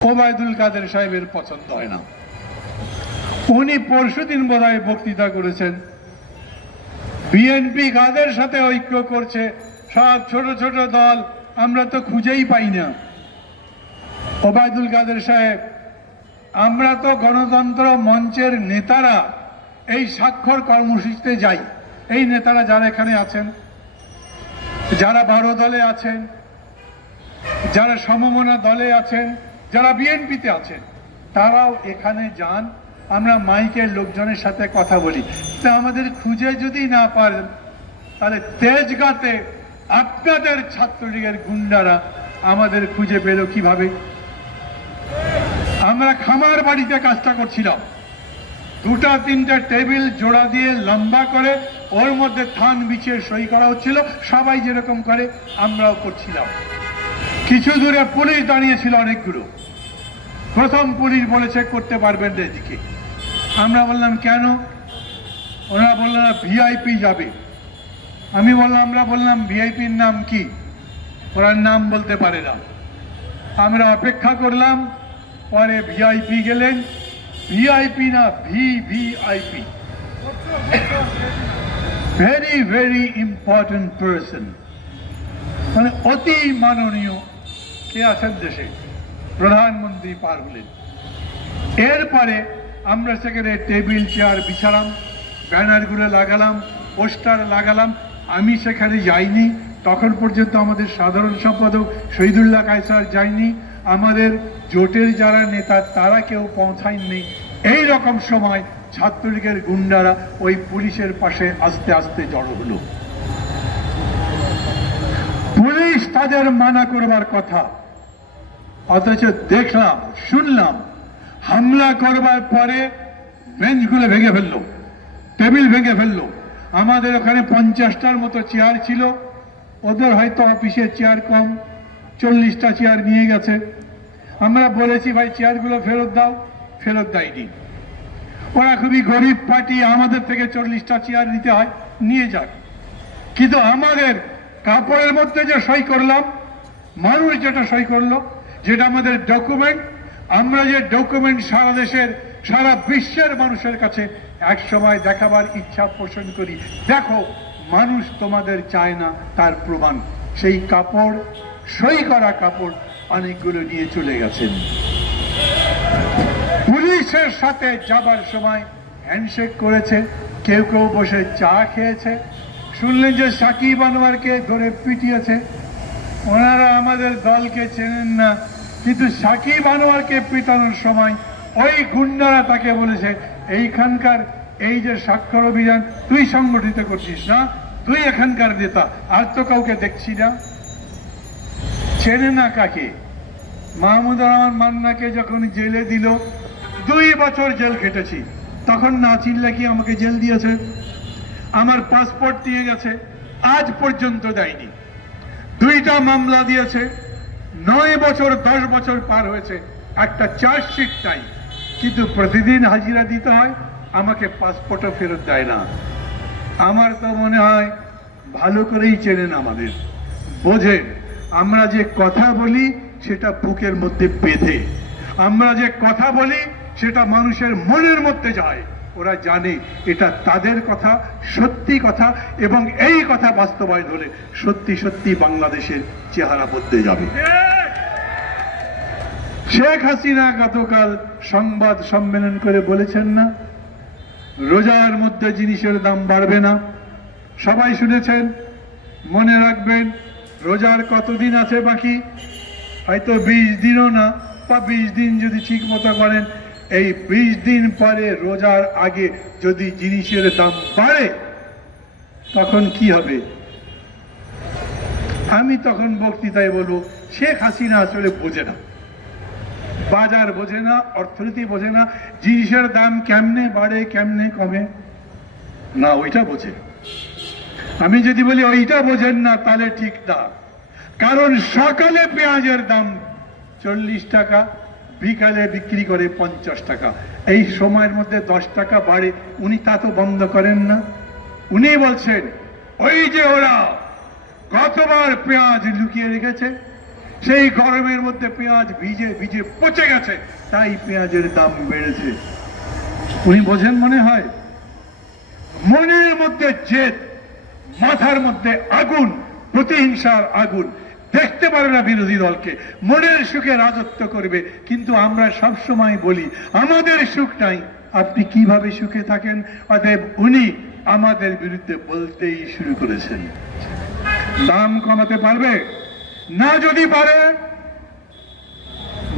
ওবায়দুল কাদের সাহেবের পছন্দ হয় না। উনি পরশুদিন বোধহয় বক্তৃতা করেছেন, বিএনপি কাদের সাথে ঐক্য করছে, সব ছোট ছোট দল, আমরা তো খুঁজেই পাই না। ওবায়দুল কাদের সাহেব, আমরা তো গণতন্ত্র মঞ্চের নেতারা এই স্বাক্ষর কর্মসূচিতে যাই। এই নেতারা যারা এখানে আছেন, যারা 12 দলে আছেন, যারা সমমনা দলে আছেন, যারা বিএনপিতে আছেন, তারাও এখানে যান। আমরা মাইকের লোকজনের সাথে কথা বলি। তা আমাদের খুঁজে যদি না পারেন, তাহলে তেজগাঁতে আপনাদের ছাত্রলীগের গুন্ডারা আমাদের খুঁজে পেল কিভাবে? আমরা খামার বাড়িতে কাজটা করছিলাম, 2-3টা টেবিল জোড়া দিয়ে লম্বা করে ওর মধ্যে থান বিছিয়ে সই করা হচ্ছিল। সবাই যেরকম করে আমরাও করছিলাম। কিছু দূরে পুলিশ দাঁড়িয়েছিল অনেকগুলো। প্রথম পুলিশ বলেছে করতে পারবেন না এদিকে। আমরা বললাম কেন? ওরা বললেন ভিআইপি যাবে। আমরা বললাম ভিআইপির নাম কি? ওরা নাম বলতে পারে না। আমরা অপেক্ষা করলাম, পরে ভিআইপি গেলেন। ভিআইপি না, VVIP, very very important person, মানে অতি মাননীয় কে আছেন দেশে, প্রধানমন্ত্রী পার হলেন। এরপরে আমরা সেখানে টেবিল চেয়ার বিছালাম, ব্যানারগুলো লাগালাম, পোস্টার লাগালাম। আমি সেখানে যাইনি, তখন পর্যন্ত আমাদের সাধারণ সম্পাদক শহীদুল্লাহ কায়সার যায়নি, আমাদের জোটের যারা নেতা তারা কেউ পৌঁছায়নি। এই রকম সময় ছাত্রলীগের গুন্ডারা ওই পুলিশের পাশে আস্তে আস্তে জড়ো হলো। পুলিশ তাদের মানা করবার কথা, অথচ দেখলাম শুনলাম হামলা করবার পরে বেঞ্চগুলো ভেঙে ফেললো, টেবিল ভেঙে ফেললো। আমাদের ওখানে 50টার মতো চেয়ার ছিল, ওদের হয়তো অফিসের চেয়ার কম, 40টা চেয়ার নিয়ে গেছে। আমরা বলেছি ভাই চেয়ারগুলো ফেরত দাও, ফেরত দেয়নি। ওরা খুবই গরিব পার্টি, আমাদের থেকে 40টা চেয়ার নিতে হয়, নিয়ে যাক। কিন্তু আমাদের কাপড়ের মধ্যে যে সই করলাম, মানুষ যেটা সই করলো, যেটা আমাদের ডকুমেন্ট, আমরা যে ডকুমেন্ট সারা দেশের সারা বিশ্বের মানুষের কাছে এক সময় দেখাবার ইচ্ছা পোষণ করি, দেখো মানুষ তোমাদের চায় না, তার প্রমাণ সেই কাপড়, সই করা কাপড় অনেকগুলো নিয়ে চলে গেছেন। পুলিশের সাথে যাবার সময় হ্যান্ডশেক করেছে, কেউ কেউ বসে চা খেয়েছে। শুনলেন যে সাকিব আনোয়ারকে ধরে পিটিয়েছে। ওনারা আমাদের দলকে চেনেন না, কিন্তু সাকিব আনোয়ারকে পিটানোর সময় ওই গুন্ডারা তাকে বলেছে, এইখানকার এই যে স্বাক্ষর অভিযান তুই সংগঠিত করছিস না, তুই এখানকার নেতা, আর তো কাউকে দেখছি না। চেনে না কাকে? মাহমুদুর রহমান মান্নাকে যখন জেলে দিল, 2 বছর জেল খেটেছি, তখন না চিনলে কি আমাকে জেল দিয়েছে? আমার পাসপোর্ট দিয়ে গেছে, আজ পর্যন্ত দেয়নি। 2টা মামলা দিয়েছে, 9 বছর 10 বছর পার হয়েছে, একটা চার্জশিট নাই, কিন্তু প্রতিদিন হাজিরা দিতে হয়, আমাকে পাসপোর্টও ফেরত দেয় না। আমার তো মনে হয় ভালো করেই চেনেন আমাদের, বোঝেন আমরা যে কথা বলি সেটা বুকের মধ্যে বেঁধে, আমরা যে কথা বলি সেটা মানুষের মনের মধ্যে যায়। ওরা জানে এটা তাদের কথা, সত্যি কথা, এবং এই কথা বাস্তবায়ন হলে সত্যি সত্যি বাংলাদেশের চেহারা বদলে যাবে। শেখ হাসিনা গতকাল সংবাদ সম্মেলন করে বলেছেন না, রোজার মধ্যে জিনিসের দাম বাড়বে না। সবাই শুনেছেন, মনে রাখবেন রোজার কতদিন আছে বাকি? হয়তো 20 দিনও না, বা 20 দিন যদি ঠিক মতো করেন, এই 20 দিন পরে রোজার আগে যদি জিনিসের দাম বাড়ে তখন কি হবে? আমি তখন বক্তৃতায় বলবো, শেখ হাসিনা আসলে বোঝে না, বাজার বোঝে না, অর্থনীতি বোঝে না, জিনিসের দাম কেমনে বাড়ে কেমনে কমে না, ওইটা বোঝে। আমি যদি বলি ওইটা বোঝেন না, তাহলে ঠিক না। কারণ সকালে পেঁয়াজের দাম 40 টাকা, বিকালে বিক্রি করে 50 টাকা, এই সময়ের মধ্যে 10 টাকা বাড়ে, উনি তা তো বন্ধ করেন না। উনি বলছেন ওই যে ওরা গতবার পেঁয়াজ লুকিয়ে রেখেছে, সেই গরমের মধ্যে পেঁয়াজ ভিজে ভিজে পচে গেছে, তাই পেঁয়াজের দাম বেড়েছে। উনি বোঝেন মনে হয়? মনের মধ্যে জেদ, মাথার মধ্যে আগুন, প্রতিহিংসার আগুন। দেখতে পারে না বিরোধী দলকে, মনের সুখে রাজত্ব করবে। কিন্তু আমরা সব সময় বলি আমাদের সুখ নাই, আপনি কিভাবে সুখে থাকেন? অতএব উনি আমাদের বিরুদ্ধে বলতেই শুরু করেছেন। দাম কমাতে পারবে না? যদি পারে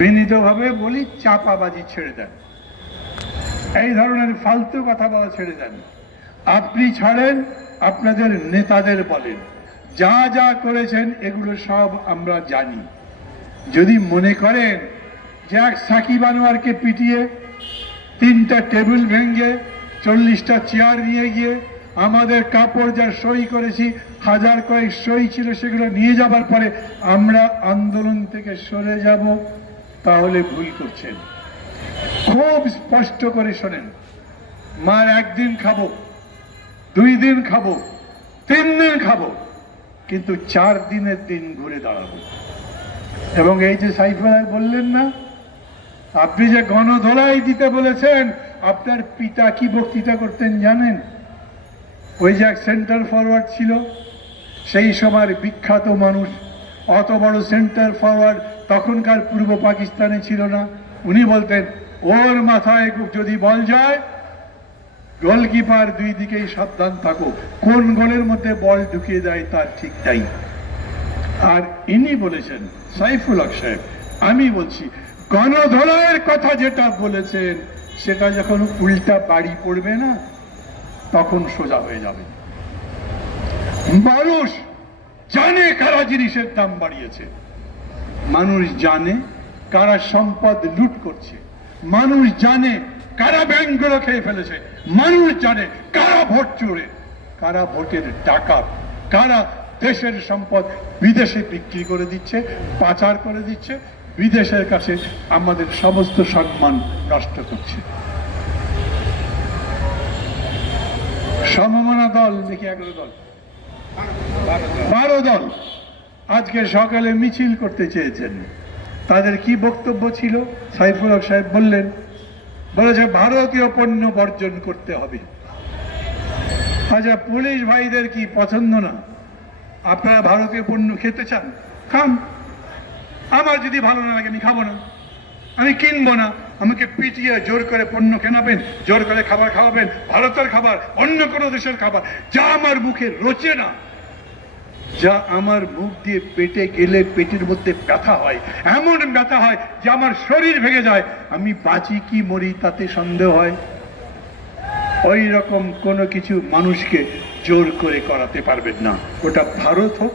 বিনীতভাবে বলি চাপাবাজি ছেড়ে দেন, এই ধরনের ফালতু কথা বলা ছেড়ে দেন। আপনি ছাড়েন, আপনাদের নেতাদের বলেন যা যা করেছেন এগুলো সব আমরা জানি। যদি মনে করেন যে এক সাকিব আনোয়ারকে পিটিয়ে 3টা টেবিল ভেঙে 40টা চেয়ার নিয়ে গিয়ে আমাদের কাপড় যা সই করেছি, হাজার কয়েক সই ছিল, সেগুলো নিয়ে যাবার পরে আমরা আন্দোলন থেকে সরে যাব, তাহলে ভুল করছেন। খুব স্পষ্ট করে শোনেন, মার 1 দিন খাবো, 2 দিন খাবো, 3 দিন খাবো, কিন্তু 4 দিনের দিন ঘুরে দাঁড়াবো। এবং এই যে সাইফুল বললেন না, আপনি যে গণধোলাই দিতে বলেছেন, আপনার পিতা কি বক্তৃতা করতেন জানেন? ওই যে এক সেন্টার ফরওয়ার্ড ছিল, সেই সময়ের বিখ্যাত মানুষ, অত বড় সেন্টার ফরওয়ার্ড তখনকার পূর্ব পাকিস্তানে ছিল না। উনি বলতেন ওর মাথায় যদি বল যায়, গোলকিপার 2 দিকেই সাবধান থাকো, কোন গোলের মধ্যে বল ঢুকিয়ে দেয় তার ঠিক তাই। আর ইনি বলেছেন, সাইফুল হক সাহেব, আমি বলছি গণধোলাইয়ের কথা যেটা বলেছেন সেটা যখন উল্টা বাড়ি পড়বে না, তখন সোজা হয়ে যাবে। মানুষ জানে কারা জিনিসের দাম বাড়িয়েছে, মানুষ জানে কারা সম্পদ লুট করছে, মানুষ জানে কারা ব্যাংকগুলো খেয়ে ফেলেছে, মানুষ জানে কারা ভোট চোরে, কারা ভোটের ডাকাত, কারা দেশের সম্পদ বিদেশে বিক্রি করে দিচ্ছে, পাচার করে দিচ্ছে, বিদেশের কাছে আমাদের সমস্ত সম্মান নষ্ট করছে। সমমনা দল দেখি 11 দল 12 দল আজকে সকালে মিছিল করতে চেয়েছেন। তাদের কি বক্তব্য ছিল? সাইফুল হক সাহেব বলেছে ভারতীয় পণ্য বর্জন করতে হবে। আচ্ছা, পুলিশ ভাইদের কি পছন্দ না আপনারা ভারতীয় পণ্য খেতে চান? খান। আমার যদি ভালো না লাগে আমি খাবো না, আমি কিনবো না। আমাকে পিটিয়ে জোর করে পণ্য কেনাবেন, জোর করে খাবার খাওয়াবেন, ভারতের খাবার, অন্য কোনো দেশের খাবার, যা আমার মুখে রোচে না, যা আমার মুখ দিয়ে পেটে গেলে পেটের মধ্যে ব্যথা হয়, এমন ব্যথা হয় যে আমার শরীর ভেঙে যায়, আমি বাঁচি কি মরি তাতে সন্দেহ হয়। ওই রকম কোনো কিছু মানুষকে জোর করে করাতে পারবেন না। ওটা ভারত হোক,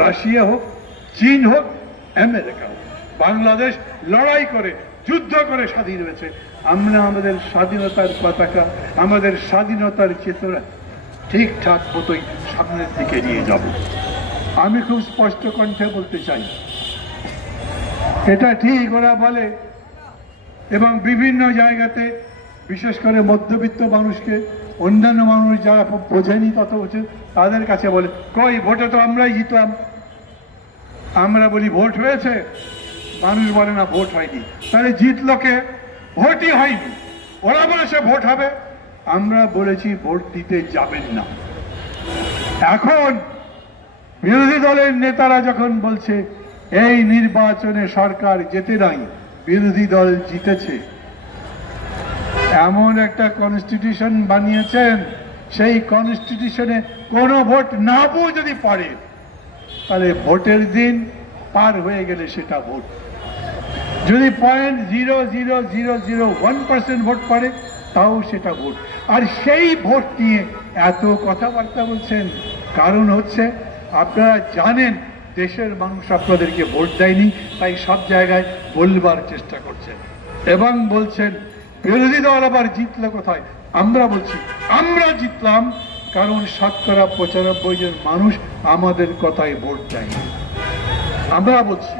রাশিয়া হোক, চীন হোক, আমেরিকা হোক। বাংলাদেশ লড়াই করে, যুদ্ধ করে স্বাধীন হয়েছে। আমরা আমাদের স্বাধীনতার পতাকা, আমাদের স্বাধীনতার চেতনা ঠিকঠাক মতোই সামনের দিকে নিয়ে যাব। আমি খুব স্পষ্ট কণ্ঠে বলতে চাই, এটা ঠিক ওরা বলে, এবং বিভিন্ন জায়গাতে বিশেষ করে মধ্যবিত্ত মানুষকে, অন্যান্য মানুষ যারা বোঝেনি তত বোঝে, তাদের কাছে বলে কই ভোটে তো আমরাই জিতলাম। আমরা বলি ভোট হয়েছে, মানুষ বলে না ভোট হয়নি। তাহলে জিতলো কে? ভোটই হয়নি। ওরা বলেছে ভোট হবে, আমরা বলেছি ভোট দিতে যাবেন না। এখন বিরোধী দলের নেতারা যখন বলছে এই নির্বাচনে সরকার জেতে নাই, বিরোধী দল জিতেছে, এমন একটা কনস্টিটিউশন বানিয়েছেন, সেই কনস্টিটিউশনে কোনো ভোট না বউ যদি পড়ে, তাহলে ভোটের দিন পার হয়ে গেলে সেটা ভোট। যদি 0.00001% ভোট পড়ে, তাও সেটা ভোট। আর সেই ভোট নিয়ে এত কথাবার্তা বলছেন, কারণ হচ্ছে আপনারা জানেন দেশের মানুষ আপনাদেরকে ভোট দেয়নি, তাই সব জায়গায় বলবার চেষ্টা করছেন এবং বলছেন বিরোধী দল আবার জিতলো কোথায়। আমরা বলছি আমরা জিতলাম কারণ 95% জন মানুষ আমাদের কথায় ভোট দেয়নি। আমরা বলছি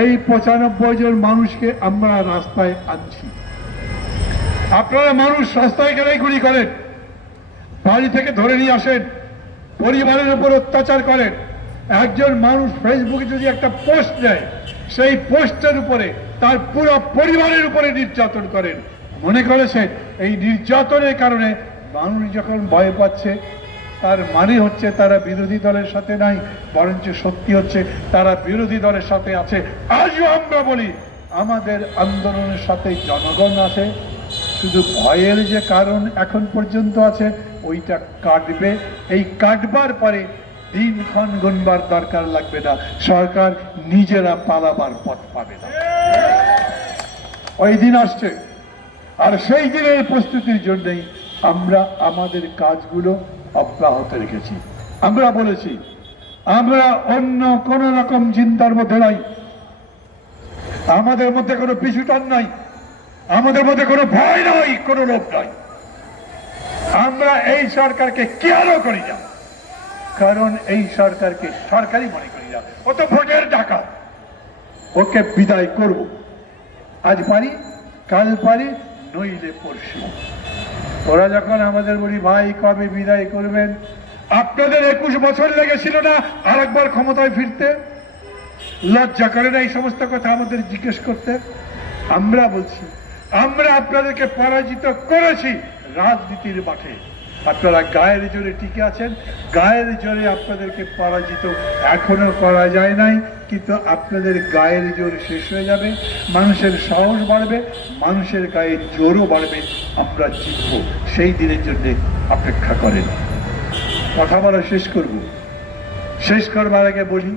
এই 95 জন মানুষকে আমরা রাস্তায় আনছি। আপনারা মানুষ রাস্তায় ঘেরাঘুরি করেন, বাড়ি থেকে ধরে নিয়ে আসেন, পরিবারের উপর অত্যাচার করেন, একজন মানুষ ফেসবুকে যদি একটা পোস্ট দেয়, সেই পোস্টের উপরে তার পুরো পরিবারের উপরে নির্যাতন করেন। মনে করেছেন এই নির্যাতনের কারণে মানুষ যখন ভয় পাচ্ছে, তার মানে হচ্ছে তারা বিরোধী দলের সাথে নাই, বরঞ্চ সত্যি হচ্ছে তারা বিরোধী দলের সাথে আছে। আজও আমরা বলি আমাদের আন্দোলনের সাথে জনগণ আছে, শুধু ভয়ের যে কারণ এখন পর্যন্ত আছে ওইটা কাটবে। এই কাটবার পরে দিনক্ষণ গুনবার দরকার লাগবে না, সরকার নিজেরা পালাবার পথ পাবে না। ওই দিন আসছে, আর সেই দিনের প্রস্তুতির জন্যই আমরা আমাদের কাজগুলো অব্যাহত রেখেছি। আমরা বলেছি আমরা অন্য কোন রকম চিন্তার মধ্যে নাই, আমাদের মধ্যে কোনো পিছুটান নাই, আমাদের মধ্যে কোনো ভয় নাই, কোনো লোভ নাই। আমরা এই সরকারকে কেয়ারও করি না, কারণ এই সরকারকে সরকারই মনে করি না, ও তো ভোটের ডাকাত। ওকে বিদায় করব, আজ পারি কাল পারি নইলে পরশু। ওরা যখন আমাদের বলি ভাই কবে বিদায় করবেন, আপনাদের 21 বছর লেগেছিল না আরেকবার ক্ষমতায় ফিরতে? লজ্জা করে না এই সমস্ত কথা আমাদের জিজ্ঞেস করতে? আমরা বলছি আমরা আপনাদেরকে পরাজিত করেছি রাজনীতির মাঠে, আপনারা গায়ের জোরে টিকে আছেন, গায়ের জোরে আপনাদেরকে পরাজিত এখনো করা যায় নাই, কিন্তু আপনাদের গায়ের জোর শেষ হয়ে যাবে, মানুষের সাহস বাড়বে, মানুষের গায়ে জোরও বাড়বে, আমরা জিতব। সেই দিনের জন্য অপেক্ষা করেন। কথা বলা শেষ করব, শেষ করবার আগে বলি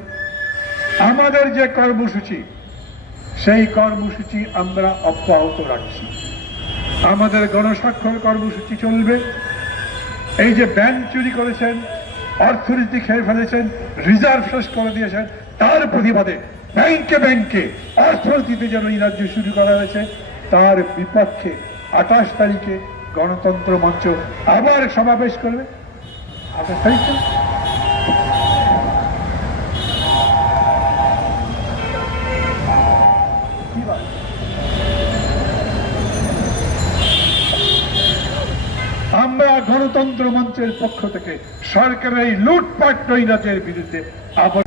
আমাদের যে কর্মসূচি, সেই কর্মসূচি আমরা অব্যাহত রাখছি। আমাদের গণস্বাক্ষর কর্মসূচি চলবে। এই যে ব্যাংক চুরি করেছেন, অর্থনীতি খেয়ে ফেলেছেন, রিজার্ভ শেষ করে দিয়েছেন, তার প্রতিবাদে ব্যাংকে ব্যাংকে অর্থনীতিতে যেন এই রাজ্যে শুরু করা হয়েছে, তার বিপক্ষে 28 তারিখে গণতন্ত্র মঞ্চ আবার সমাবেশ করবে। 28 তারিখে আমরা গণতন্ত্র মঞ্চের পক্ষ থেকে সরকারের এই লুটপাট নৈরাজ্যের বিরুদ্ধে আবার